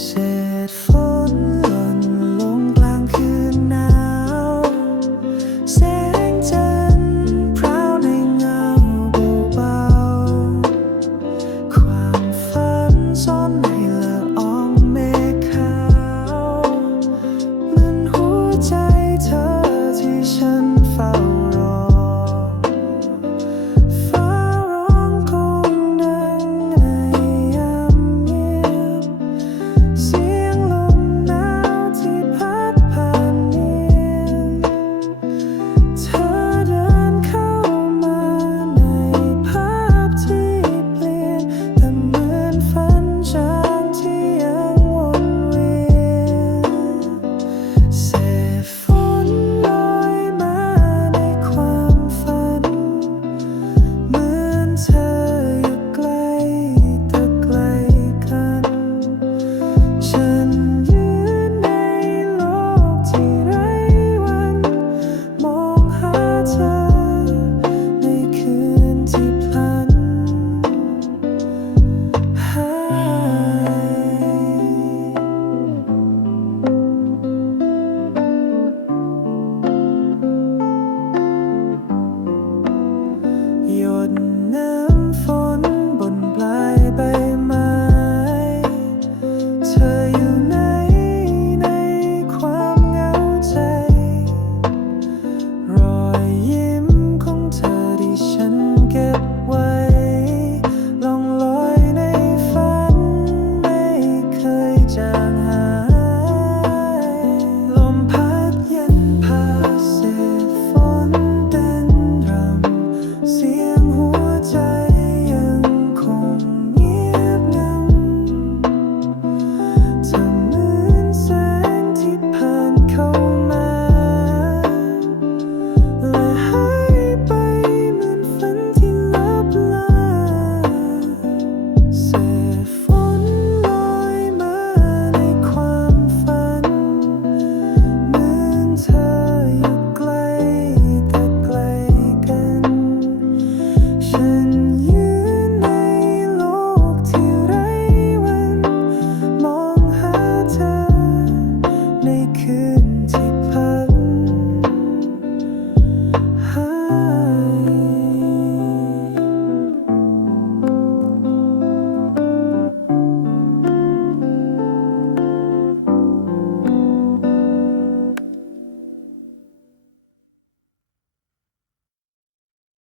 set.